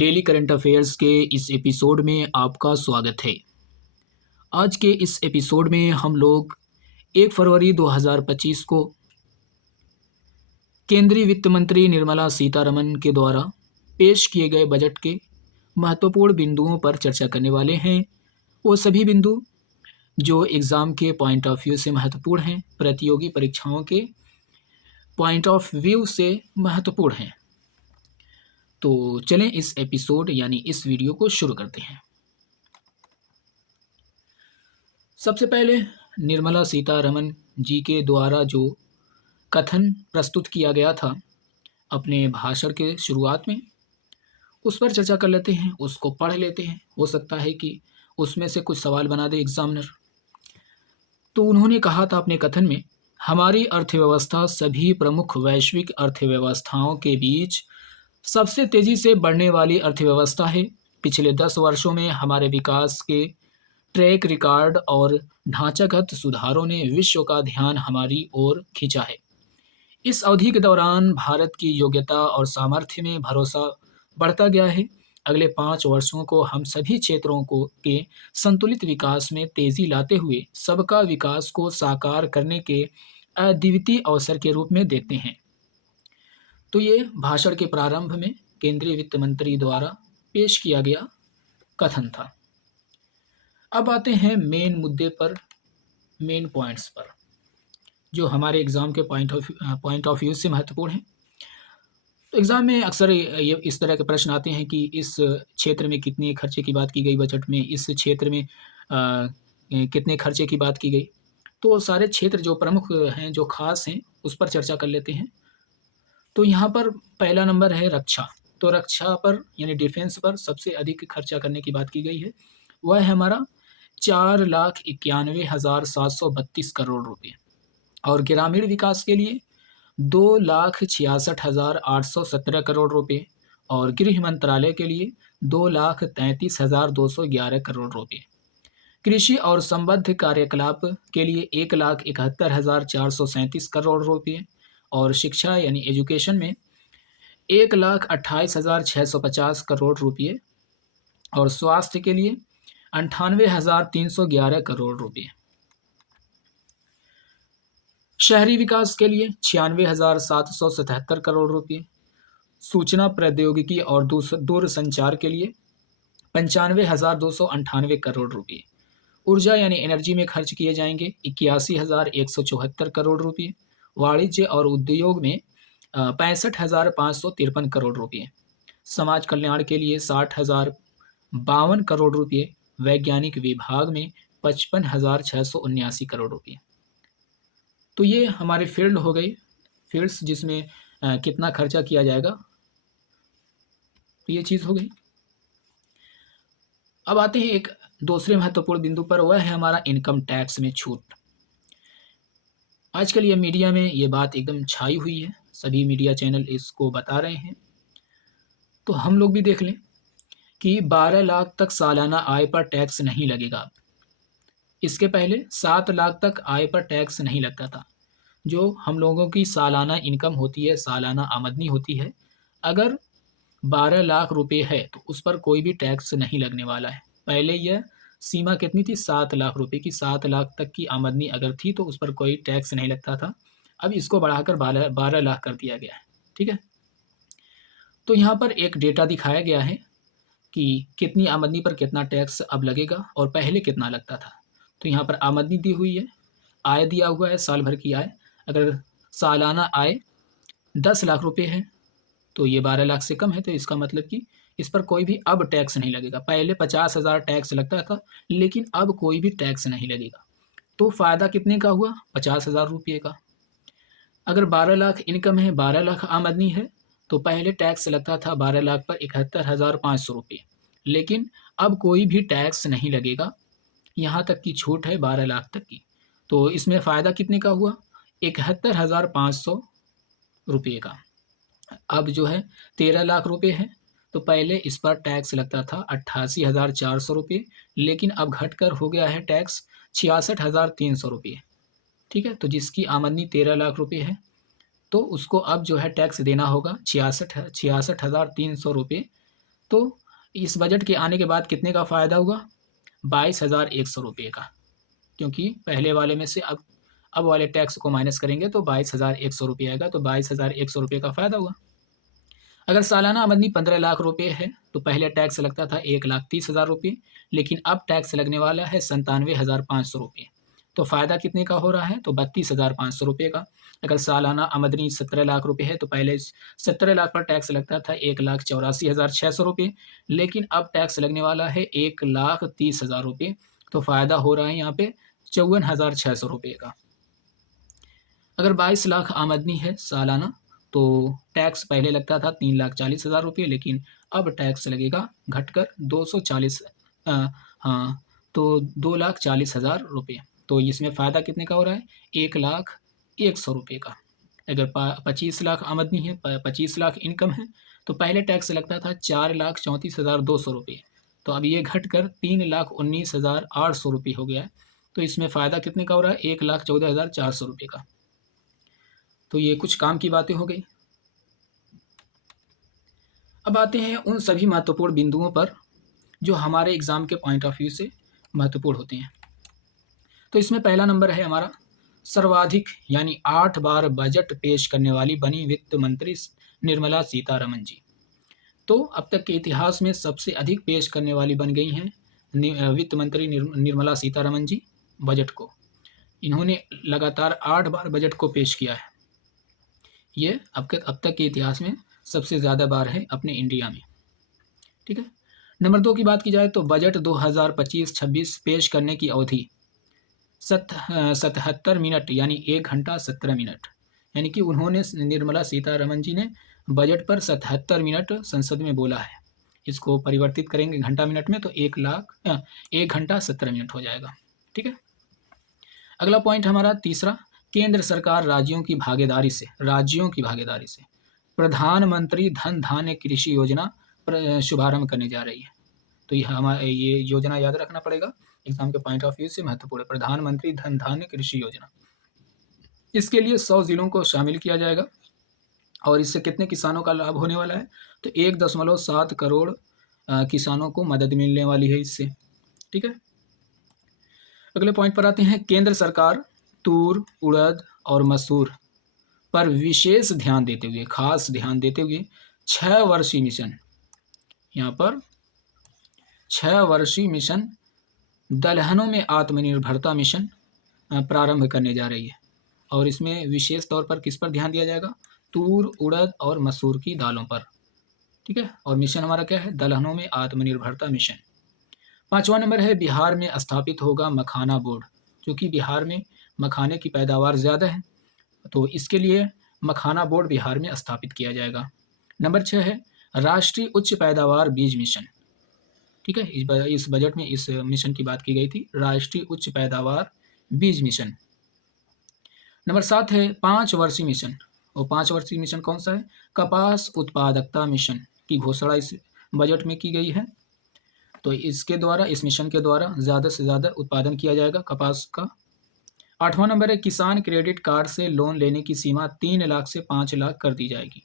Daily current affairs के इस episode में आपका स्वागत है। आज के इस एपिसोड में हम लोग 1 फरवरी 2025 को केंद्रीय वित्त मंत्री निर्मला सीतारमण के द्वारा पेश किए गए बजट के महत्वपूर्ण बिंदुओं पर चर्चा करने वाले हैं। वो सभी बिंदु जो एग्ज़ाम के पॉइंट ऑफ व्यू से महत्वपूर्ण हैं, प्रतियोगी परीक्षाओं के पॉइंट ऑफ व्यू से महत्वपूर्ण हैं। तो चलें इस एपिसोड यानी इस वीडियो को शुरू करते हैं। सबसे पहले निर्मला सीतारमण जी के द्वारा जो कथन प्रस्तुत किया गया था अपने भाषण के शुरुआत में, उस पर चर्चा कर लेते हैं, उसको पढ़ लेते हैं। हो सकता है कि उसमें से कुछ सवाल बना दे एग्जामिनर। तो उन्होंने कहा था अपने कथन में, हमारी अर्थव्यवस्था सभी प्रमुख वैश्विक अर्थव्यवस्थाओं के बीच सबसे तेज़ी से बढ़ने वाली अर्थव्यवस्था है। पिछले 10 वर्षों में हमारे विकास के ट्रैक रिकॉर्ड और ढांचागत सुधारों ने विश्व का ध्यान हमारी ओर खींचा है। इस अवधि के दौरान भारत की योग्यता और सामर्थ्य में भरोसा बढ़ता गया है। अगले 5 वर्षों को हम सभी क्षेत्रों को के संतुलित विकास में तेजी लाते हुए सबका विकास को साकार करने के अद्वितीय अवसर के रूप में देखते हैं। तो ये भाषण के प्रारंभ में केंद्रीय वित्त मंत्री द्वारा पेश किया गया कथन था। अब आते हैं मेन मुद्दे पर, मेन पॉइंट्स पर, जो हमारे एग्ज़ाम के पॉइंट ऑफ व्यू से महत्वपूर्ण हैं। तो एग्ज़ाम में अक्सर ये इस तरह के प्रश्न आते हैं कि इस क्षेत्र में कितने खर्चे की बात की गई बजट में, इस क्षेत्र में कितने खर्चे की बात की गई। तो सारे क्षेत्र जो प्रमुख हैं, जो खास हैं, उस पर चर्चा कर लेते हैं। तो यहाँ पर पहला नंबर है रक्षा। तो रक्षा पर यानी डिफेंस पर सबसे अधिक खर्चा करने की बात की गई है। वह है हमारा 4,91,732 करोड़ रुपये, और ग्रामीण विकास के लिए 2,66,817 करोड़ रुपये, और गृह मंत्रालय के लिए 2,33,211 करोड़ रुपये। कृषि और संबद्ध कार्यकलाप के लिए 1,71,437 करोड़ रुपये, और शिक्षा यानी एजुकेशन में 1,28,650 करोड़ रुपये, और स्वास्थ्य के लिए 98,311 करोड़ रुपये। शहरी विकास के लिए 96,777 करोड़ रुपये, सूचना प्रौद्योगिकी और दूरसंचार के लिए 95,298 करोड़ रुपये, ऊर्जा यानी एनर्जी में खर्च किए जाएंगे 81,174 करोड़ रुपये, वाणिज्य और उद्योग में 65,553 करोड़ रुपये, समाज कल्याण के लिए 60,052 करोड़ रुपये, वैज्ञानिक विभाग में 55,679 करोड़ रुपये। तो ये हमारे फील्ड हो गई, फील्ड्स जिसमें कितना खर्चा किया जाएगा, तो ये चीज़ हो गई। अब आते हैं एक दूसरे महत्वपूर्ण बिंदु पर, वह है हमारा इनकम टैक्स में छूट। आजकल ये मीडिया में ये बात एकदम छाई हुई है, सभी मीडिया चैनल इसको बता रहे हैं। तो हम लोग भी देख लें कि 12 लाख तक सालाना आय पर टैक्स नहीं लगेगा। इसके पहले 7 लाख तक आय पर टैक्स नहीं लगता था। जो हम लोगों की सालाना इनकम होती है, सालाना आमदनी होती है, अगर 12 लाख रुपए है तो उस पर कोई भी टैक्स नहीं लगने वाला है। पहले यह सीमा कितनी थी? 7 लाख रुपए की। 7 लाख तक की आमदनी अगर थी तो उस पर कोई टैक्स नहीं लगता था। अब इसको बढ़ाकर 12 लाख कर दिया गया है। ठीक है। तो यहाँ पर एक डेटा दिखाया गया है कि कितनी आमदनी पर कितना टैक्स अब लगेगा और पहले कितना लगता था। तो यहाँ पर आमदनी दी हुई है, आय दिया हुआ है, साल भर की आय। अगर सालाना आय 10 लाख रुपए है तो ये 12 लाख से कम है, तो इसका मतलब कि इस पर कोई भी अब टैक्स नहीं लगेगा। पहले 50,000 टैक्स लगता था, लेकिन अब कोई भी टैक्स नहीं लगेगा। तो फ़ायदा कितने का हुआ? 50,000 रुपये का। अगर 12 लाख इनकम है, 12 लाख आमदनी है, तो पहले टैक्स लगता था 12 लाख पर 71,500 रुपये, लेकिन अब कोई भी टैक्स नहीं लगेगा। यहाँ तक की छूट है 12 लाख तक की। तो इसमें फ़ायदा कितने का हुआ? 71,500 रुपये का। अब जो है 13 लाख रुपए है, तो पहले इस पर टैक्स लगता था 88,400 रुपये, लेकिन अब घटकर हो गया है टैक्स 66,300 रुपये। ठीक है। तो जिसकी आमदनी 13 लाख रुपये है तो उसको अब जो है टैक्स देना होगा 66,300 रुपये तो इस बजट के आने के बाद कितने का फ़ायदा हुआ? 22,100 रुपये का, क्योंकि पहले वाले में से अब वाले टैक्स को माइनस करेंगे तो 22,100 रुपये आएगा, तो 22,100 रुपये का फ़ायदा हुआ। अगर सालाना आमदनी 15 लाख रुपए है, तो पहले टैक्स लगता था 1,30,000 रुपये, लेकिन अब टैक्स लगने वाला है 97,500 रुपये। तो फ़ायदा कितने का हो रहा है? तो 32,500 रुपये का। अगर सालाना आमदनी 17 लाख रुपए है, तो पहले 17 लाख पर टैक्स लगता था 1,84,600 रुपये, लेकिन अब टैक्स लगने वाला है 1,30,000 रुपये। तो फ़ायदा हो रहा है यहाँ पे 54,600 रुपये का। अगर 22 लाख आमदनी है सालाना, तो टैक्स पहले लगता था 3,40,000 रुपये, लेकिन अब टैक्स लगेगा घटकर 240 हाँ, तो 2,40,000 रुपये। तो इसमें फ़ायदा कितने का हो रहा है? 1,01,00,000 रुपये का। अगर 25 लाख आमदनी है, 25 लाख इनकम है, तो पहले टैक्स लगता था 4,34,200 रुपये, तो अब ये घटकर 3,19,800 रुपये हो गया है। तो इसमें फ़ायदा कितने का हो रहा है? 1,14,400 रुपये का। तो ये कुछ काम की बातें हो गई। अब आते हैं उन सभी महत्वपूर्ण बिंदुओं पर जो हमारे एग्ज़ाम के पॉइंट ऑफ व्यू से महत्वपूर्ण होते हैं। तो इसमें पहला नंबर है हमारा सर्वाधिक, यानी 8 बार बजट पेश करने वाली बनी वित्त मंत्री निर्मला सीतारमन जी। तो अब तक के इतिहास में सबसे अधिक पेश करने वाली बन गई हैं वित्त मंत्री निर्मला सीतारमन जी बजट को। इन्होंने लगातार 8 बार बजट को पेश किया है। ये अब तक के इतिहास में सबसे ज़्यादा बार है अपने इंडिया में। ठीक है। नंबर 2 की बात की जाए तो बजट 2025-26 पेश करने की अवधि 77 मिनट, यानी 1 घंटा 17 मिनट। यानी कि उन्होंने, निर्मला सीतारमन जी ने बजट पर 77 मिनट संसद में बोला है। इसको परिवर्तित करेंगे घंटा मिनट में तो 1 घंटा 17 मिनट हो जाएगा। ठीक है। अगला पॉइंट हमारा तीसरा, केंद्र सरकार राज्यों की भागीदारी से प्रधानमंत्री धन धान्य कृषि योजना शुभारंभ करने जा रही है। तो ये योजना याद रखना पड़ेगा, एग्जाम के पॉइंट ऑफ व्यू से महत्वपूर्ण है। प्रधानमंत्री धन धान्य कृषि योजना, इसके लिए 100 जिलों को शामिल किया जाएगा और इससे कितने किसानों का लाभ होने वाला है? तो 1.7 करोड़ किसानों को मदद मिलने वाली है इससे। ठीक है। अगले पॉइंट पर आते हैं, केंद्र सरकार तूर, उड़द और मसूर पर विशेष ध्यान देते हुए, खास ध्यान देते हुए 6 वर्षीय मिशन, यहाँ पर 6 वर्षीय मिशन दलहनों में आत्मनिर्भरता मिशन प्रारंभ करने जा रही है। और इसमें विशेष तौर पर किस पर ध्यान दिया जाएगा? तूर, उड़द और मसूर की दालों पर। ठीक है। और मिशन हमारा क्या है? दलहनों में आत्मनिर्भरता मिशन। 5वां नंबर है, बिहार में स्थापित होगा मखाना बोर्ड, क्योंकि बिहार में मखाने की पैदावार ज़्यादा है, तो इसके लिए मखाना बोर्ड बिहार में स्थापित किया जाएगा। नंबर 6 है, राष्ट्रीय उच्च पैदावार बीज मिशन। ठीक है। इस बजट में इस मिशन की बात की गई थी, राष्ट्रीय उच्च पैदावार बीज मिशन। नंबर 7 है 5 वर्षीय मिशन, और 5 वर्षीय मिशन कौन सा है? कपास उत्पादकता मिशन की घोषणा इस बजट में की गई है। तो इसके द्वारा, इस मिशन के द्वारा ज़्यादा से ज़्यादा उत्पादन किया जाएगा कपास का। 8वां नंबर है, किसान क्रेडिट कार्ड से लोन लेने की सीमा 3 लाख से 5 लाख कर दी जाएगी।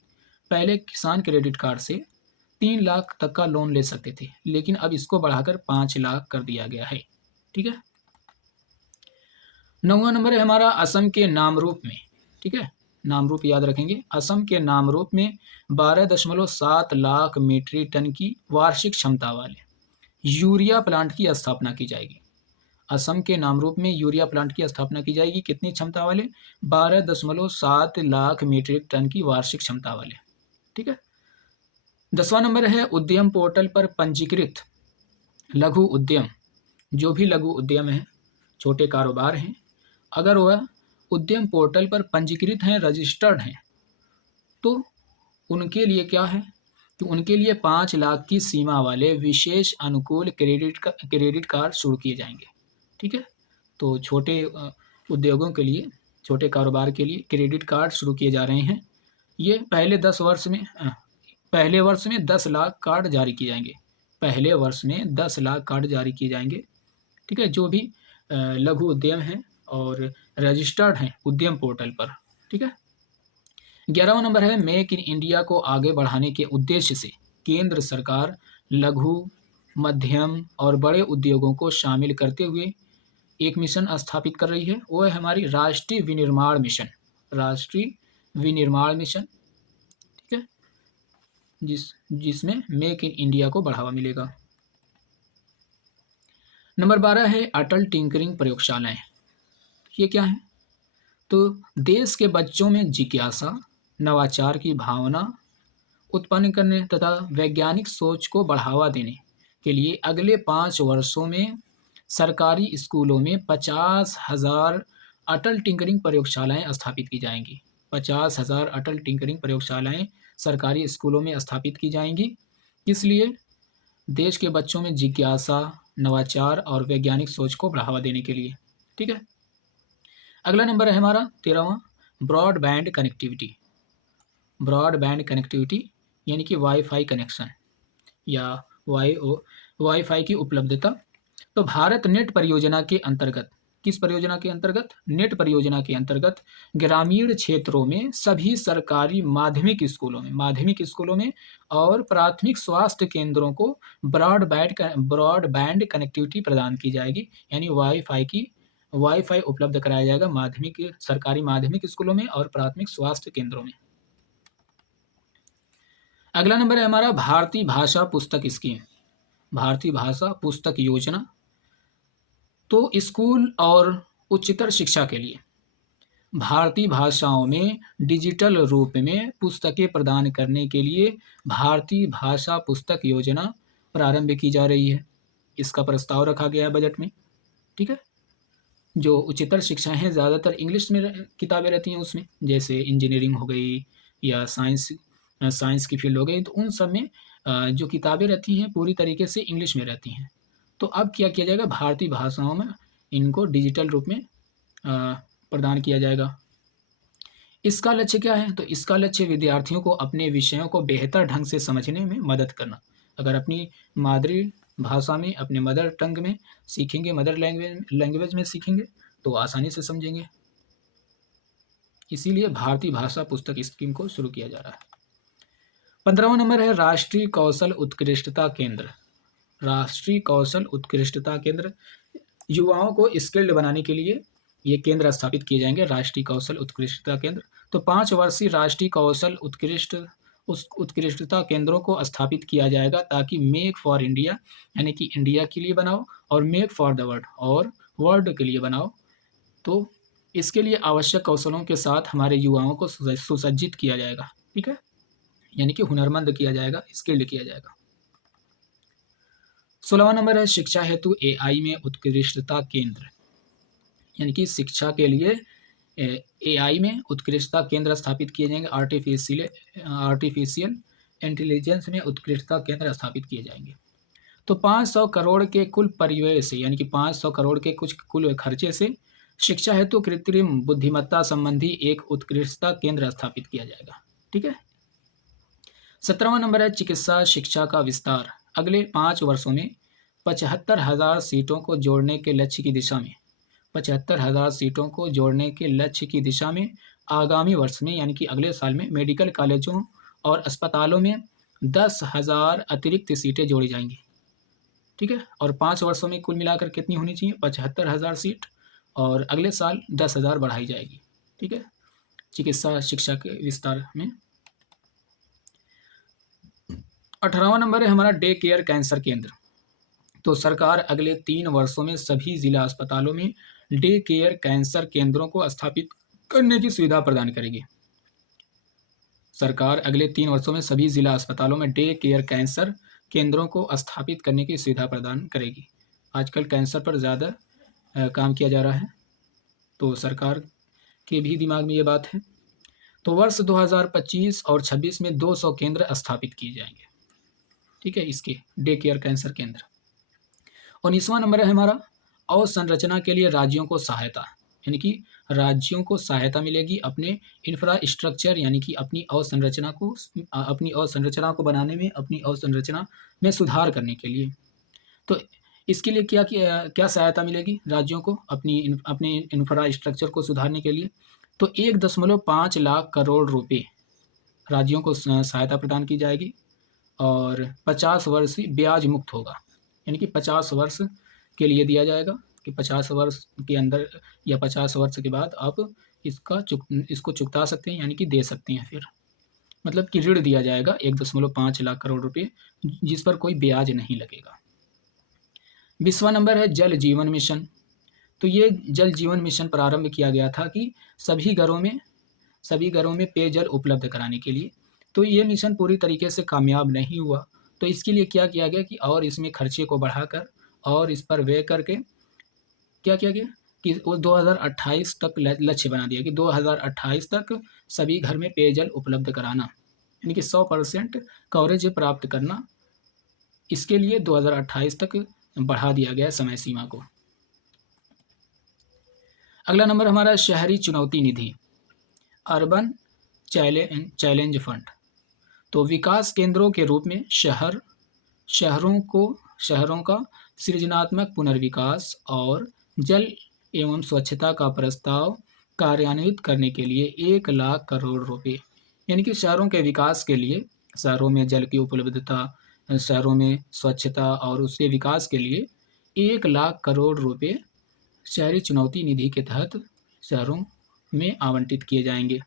पहले किसान क्रेडिट कार्ड से 3 लाख तक का लोन ले सकते थे, लेकिन अब इसको बढ़ाकर 5 लाख कर दिया गया है। ठीक है। 9वां नंबर है हमारा, असम के नामरूप में। ठीक है। नामरूप याद रखेंगे। असम के नामरूप में 12.7 लाख मीट्रिक टन की वार्षिक क्षमता वाले यूरिया प्लांट की स्थापना की जाएगी। असम के नामरूप में यूरिया प्लांट की स्थापना की जाएगी, कितनी क्षमता वाले? 12.7 लाख मीट्रिक टन की वार्षिक क्षमता वाले। ठीक है। 10वां नंबर है, उद्यम पोर्टल पर पंजीकृत लघु उद्यम, जो भी लघु उद्यम है, छोटे कारोबार हैं, अगर वह उद्यम पोर्टल पर पंजीकृत हैं, रजिस्टर्ड हैं, तो उनके लिए क्या है? तो उनके लिए 5 लाख की सीमा वाले विशेष अनुकूल क्रेडिट कार्ड शुरू किए जाएंगे। ठीक है। तो छोटे उद्योगों के लिए, छोटे कारोबार के लिए क्रेडिट कार्ड शुरू किए जा रहे हैं। ये पहले वर्ष में 10 लाख कार्ड जारी किए जाएंगे। पहले वर्ष में 10 लाख कार्ड जारी किए जाएंगे। ठीक है। जो भी लघु उद्यम हैं और रजिस्टर्ड हैं उद्यम पोर्टल पर। ठीक है। 11वां नंबर है, मेक इन इंडिया को आगे बढ़ाने के उद्देश्य से केंद्र सरकार लघु, मध्यम और बड़े उद्योगों को शामिल करते हुए एक मिशन स्थापित कर रही है। वो है हमारी राष्ट्रीय विनिर्माण मिशन। राष्ट्रीय विनिर्माण मिशन, ठीक है, जिसमें मेक इन इंडिया को बढ़ावा मिलेगा। नंबर 12 है अटल टिंकरिंग प्रयोगशालाएं। ये क्या है? तो देश के बच्चों में जिज्ञासा, नवाचार की भावना उत्पन्न करने तथा वैज्ञानिक सोच को बढ़ावा देने के लिए अगले 5 वर्षों में सरकारी स्कूलों में 50,000 अटल टिंकरिंग प्रयोगशालाएं स्थापित की जाएंगी। 50,000 अटल टिंकरिंग प्रयोगशालाएं सरकारी स्कूलों में स्थापित की जाएंगी। किस लिए? देश के बच्चों में जिज्ञासा, नवाचार और वैज्ञानिक सोच को बढ़ावा देने के लिए। ठीक है। अगला नंबर है हमारा 13वां, ब्रॉडबैंड कनेक्टिविटी। ब्रॉडबैंड कनेक्टिविटी यानी कि वाईफाई कनेक्शन या वाईफाई की उपलब्धता। तो भारत नेट परियोजना के अंतर्गत, किस परियोजना के अंतर्गत? नेट परियोजना के अंतर्गत ग्रामीण क्षेत्रों में सभी सरकारी माध्यमिक स्कूलों में और प्राथमिक स्वास्थ्य केंद्रों को ब्रॉडबैंड कनेक्टिविटी प्रदान की जाएगी, यानी वाईफाई उपलब्ध कराया जाएगा सरकारी माध्यमिक स्कूलों में और प्राथमिक स्वास्थ्य केंद्रों में। अगला नंबर है हमारा भारतीय भाषा पुस्तक स्कीम, भारतीय भाषा पुस्तक योजना। तो स्कूल और उच्चतर शिक्षा के लिए भारतीय भाषाओं में डिजिटल रूप में पुस्तकें प्रदान करने के लिए भारतीय भाषा पुस्तक योजना प्रारंभ की जा रही है। इसका प्रस्ताव रखा गया है बजट में। ठीक है। जो उच्चतर शिक्षा है ज़्यादातर इंग्लिश में किताबें रहती हैं उसमें, जैसे इंजीनियरिंग हो गई या साइंस की फील्ड हो गई, तो उन सब में जो किताबें रहती हैं पूरी तरीके से इंग्लिश में रहती हैं। तो अब क्या किया जाएगा, भारतीय भाषाओं में इनको डिजिटल रूप में प्रदान किया जाएगा। इसका लक्ष्य क्या है? तो इसका लक्ष्य विद्यार्थियों को अपने विषयों को बेहतर ढंग से समझने में मदद करना। अगर अपनी मादरी भाषा में, अपने मदर टंग में सीखेंगे, मदर लैंग्वेज में सीखेंगे तो आसानी से समझेंगे। इसीलिए भारतीय भाषा पुस्तक स्कीम को शुरू किया जा रहा है। 15वां नंबर है राष्ट्रीय कौशल उत्कृष्टता केंद्र। राष्ट्रीय कौशल उत्कृष्टता केंद्र, युवाओं को स्किल्ड बनाने के लिए ये केंद्र स्थापित किए जाएंगे, राष्ट्रीय कौशल उत्कृष्टता केंद्र। तो 5 वर्षीय राष्ट्रीय कौशल उत्कृष्टता केंद्रों को स्थापित किया जाएगा ताकि मेक फॉर इंडिया यानी कि इंडिया के लिए बनाओ और मेक फॉर द वर्ल्ड और वर्ल्ड के लिए बनाओ। तो इसके लिए आवश्यक कौशलों के साथ हमारे युवाओं को सुसज्जित किया जाएगा। ठीक है, यानी कि हुनरमंद किया जाएगा, स्किल्ड किया जाएगा। 16वां नंबर है शिक्षा हेतु एआई में उत्कृष्टता केंद्र, यानी कि शिक्षा के लिए एआई में उत्कृष्टता केंद्र स्थापित किए जाएंगे। आर्टिफिशियल इंटेलिजेंस में उत्कृष्टता केंद्र स्थापित किए जाएंगे। तो 500 करोड़ के कुल परिव्यय से, यानी कि 500 करोड़ के कुछ कुल खर्चे से शिक्षा हेतु कृत्रिम बुद्धिमत्ता संबंधी एक उत्कृष्टता केंद्र स्थापित किया जाएगा। ठीक है। 17वां नंबर है चिकित्सा शिक्षा का विस्तार। अगले 5 वर्षों में 75,000 सीटों को जोड़ने के लक्ष्य की दिशा में 75,000 सीटों को जोड़ने के लक्ष्य की दिशा में आगामी वर्ष में, यानी कि अगले साल में मेडिकल कॉलेजों और अस्पतालों में 10,000 अतिरिक्त सीटें जोड़ी जाएंगी। ठीक है। और 5 वर्षों में कुल मिलाकर कितनी होनी चाहिए? 75,000 सीट, और अगले साल 10,000 बढ़ाई जाएगी। ठीक है, चिकित्सा शिक्षा के विस्तार में। 18वां नंबर है हमारा डे केयर कैंसर केंद्र। तो सरकार अगले 3 वर्षों में सभी जिला अस्पतालों में डे केयर कैंसर केंद्रों को स्थापित करने की सुविधा प्रदान करेगी। सरकार अगले 3 वर्षों में सभी जिला अस्पतालों में डे केयर कैंसर केंद्रों को स्थापित करने की सुविधा प्रदान करेगी। आजकल कैंसर पर ज़्यादा काम किया जा रहा है, तो सरकार के भी दिमाग में ये बात है। तो वर्ष 2025 और 26 में 200 केंद्र स्थापित किए जाएंगे। ठीक है, इसके डे केयर कैंसर केंद्र। 19वां नंबर है हमारा अवसंरचना के लिए राज्यों को सहायता, यानी कि राज्यों को सहायता मिलेगी अपने इंफ्रास्ट्रक्चर, यानी कि अपनी अवसंरचना को बनाने में, अपनी अवसंरचना में सुधार करने के लिए। तो इसके लिए क्या सहायता मिलेगी राज्यों को अपने इंफ्रास्ट्रक्चर को सुधारने के लिए? तो 1.5 लाख करोड़ रुपए राज्यों को सहायता प्रदान की जाएगी। और 50 वर्ष ब्याज मुक्त होगा, यानी कि 50 वर्ष के लिए दिया जाएगा कि 50 वर्ष के अंदर या 50 वर्ष के बाद आप इसको चुकता सकते हैं, यानी कि दे सकते हैं फिर। मतलब कि ऋण दिया जाएगा 1.5 लाख करोड़ रुपए, जिस पर कोई ब्याज नहीं लगेगा। 20वां नंबर है जल जीवन मिशन। तो ये जल जीवन मिशन प्रारंभ किया गया था कि सभी घरों में पेयजल उपलब्ध कराने के लिए। तो ये मिशन पूरी तरीके से कामयाब नहीं हुआ। तो इसके लिए क्या किया गया कि और इसमें खर्चे को बढ़ाकर और इस पर व्यय करके क्या किया गया कि वो 2028 तक लक्ष्य बना दिया कि 2028 तक सभी घर में पेयजल उपलब्ध कराना, यानी कि 100% कवरेज प्राप्त करना। इसके लिए 2028 तक बढ़ा दिया गया समय सीमा को। अगला नंबर हमारा शहरी चुनौती निधि, अर्बन चैलेंज फंड। तो विकास केंद्रों के रूप में शहरों का सृजनात्मक पुनर्विकास और जल एवं स्वच्छता का प्रस्ताव कार्यान्वित करने के लिए 1 लाख करोड़ रुपए, यानी कि शहरों के विकास के लिए, शहरों में जल की उपलब्धता, शहरों में स्वच्छता और उसके विकास के लिए 1 लाख करोड़ रुपए शहरी चुनौती निधि के तहत शहरों में आवंटित किए जाएंगे।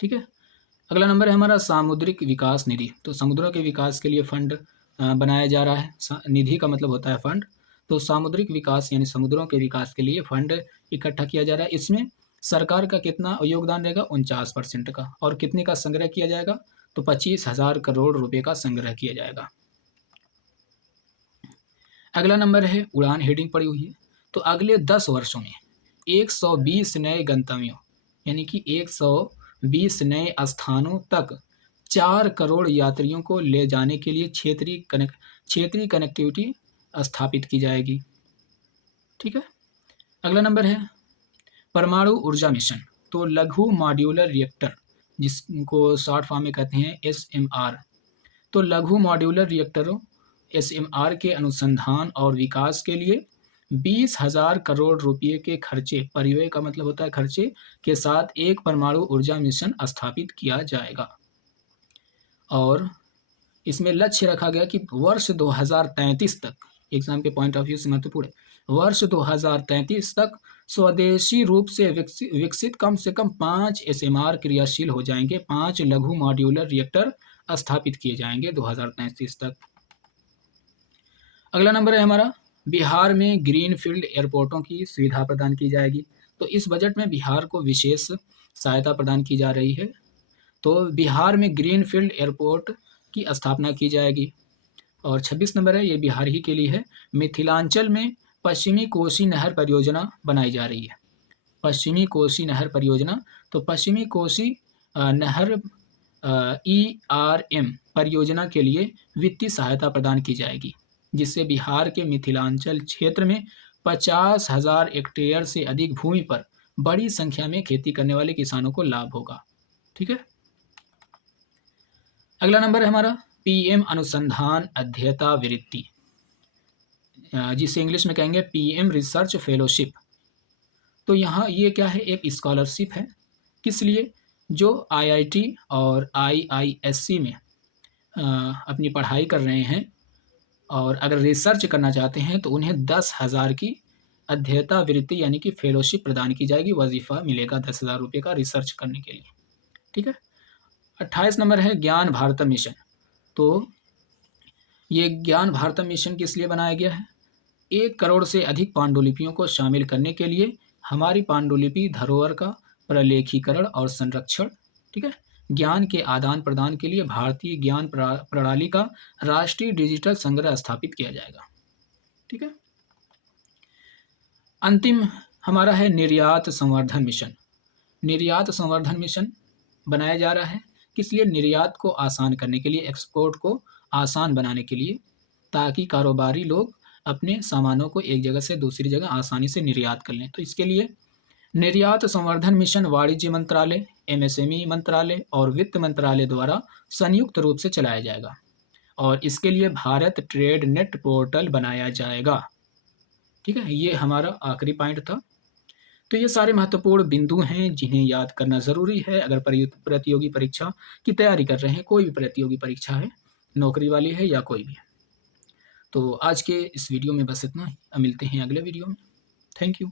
ठीक है। अगला नंबर है हमारा सामुद्रिक विकास निधि। तो समुद्रों के विकास के लिए फंड बनाया जा रहा है। निधि का मतलब होता है फंड। तो सामुद्रिक विकास यानी समुद्रों के विकास के लिए फंड इकट्ठा किया जा रहा है। इसमें सरकार का कितना योगदान रहेगा? 49% का। और कितने का संग्रह किया जाएगा? तो 25,000 करोड़ रुपए का संग्रह किया जाएगा। अगला नंबर है उड़ान हेडिंग पड़ी हुई है। तो अगले 10 वर्षों में 120 नए गंतव्यों, यानी कि 120 नए स्थानों तक 4 करोड़ यात्रियों को ले जाने के लिए क्षेत्रीय कनेक्टिविटी स्थापित की जाएगी। ठीक है। अगला नंबर है परमाणु ऊर्जा मिशन। तो लघु मॉड्यूलर रिएक्टर, जिसको शॉर्ट फॉर्म में कहते हैं SMR। तो लघु मॉड्यूलर रिएक्टरों SMR के अनुसंधान और विकास के लिए 20,000 करोड़ रुपये के खर्चे, परिव्यय का मतलब होता है खर्चे के साथ एक परमाणु ऊर्जा मिशन स्थापित किया जाएगा। और इसमें लक्ष्य रखा गया कि वर्ष 2033 तक, एग्जाम के पॉइंट ऑफ व्यू से महत्वपूर्ण है, वर्ष 2033 तक स्वदेशी रूप से विकसित कम से कम 5 SMR क्रियाशील हो जाएंगे। 5 लघु मॉड्यूलर रिएक्टर स्थापित किए जाएंगे 2033 तक। अगला नंबर है हमारा बिहार में ग्रीनफील्ड एयरपोर्टों की सुविधा प्रदान की जाएगी। तो इस बजट में बिहार को विशेष सहायता प्रदान की जा रही है। तो बिहार में ग्रीनफील्ड एयरपोर्ट की स्थापना की जाएगी। और 26 नंबर है, ये बिहार ही के लिए है। मिथिलांचल में पश्चिमी कोसी नहर परियोजना बनाई जा रही है। पश्चिमी कोसी नहर परियोजना। तो पश्चिमी कोसी नहर ERM परियोजना के लिए वित्तीय सहायता प्रदान की जाएगी, जिससे बिहार के मिथिलांचल क्षेत्र में 50,000 हेक्टेयर से अधिक भूमि पर बड़ी संख्या में खेती करने वाले किसानों को लाभ होगा। ठीक है। अगला नंबर है हमारा PM अनुसंधान अध्येता वृत्ति, जिसे इंग्लिश में कहेंगे PM रिसर्च फेलोशिप। तो यहाँ ये क्या है? एक स्कॉलरशिप है। किस लिए? जो IIT और IISc में अपनी पढ़ाई कर रहे हैं और अगर रिसर्च करना चाहते हैं तो उन्हें 10,000 की अध्येता वृत्ति यानी कि फेलोशिप प्रदान की जाएगी। वजीफा मिलेगा 10,000 रुपये का रिसर्च करने के लिए। ठीक है। 28 नंबर है ज्ञान भारतम मिशन। तो ये ज्ञान भारतम मिशन किस लिए बनाया गया है? 1 करोड़ से अधिक पांडुलिपियों को शामिल करने के लिए हमारी पांडुलिपि धरोहर का प्रलेखीकरण और संरक्षण। ठीक है। ज्ञान के आदान प्रदान के लिए भारतीय ज्ञान प्रणाली का राष्ट्रीय डिजिटल संग्रह स्थापित किया जाएगा। ठीक है। अंतिम हमारा है निर्यात संवर्धन मिशन। निर्यात संवर्धन मिशन बनाया जा रहा है। किस लिए? निर्यात को आसान करने के लिए, एक्सपोर्ट को आसान बनाने के लिए, ताकि कारोबारी लोग अपने सामानों को एक जगह से दूसरी जगह आसानी से निर्यात कर लें। तो इसके लिए निर्यात संवर्धन मिशन वाणिज्य मंत्रालय, MSME मंत्रालय और वित्त मंत्रालय द्वारा संयुक्त रूप से चलाया जाएगा। और इसके लिए भारत ट्रेड नेट पोर्टल बनाया जाएगा। ठीक है। ये हमारा आखिरी पॉइंट था। तो ये सारे महत्वपूर्ण बिंदु हैं जिन्हें याद करना ज़रूरी है अगर प्रतियोगी परीक्षा की तैयारी कर रहे हैं। कोई भी प्रतियोगी परीक्षा है नौकरी वाली है या कोई भी। तो आज के इस वीडियो में बस इतना ही। मिलते हैं अगले वीडियो में। Thank you.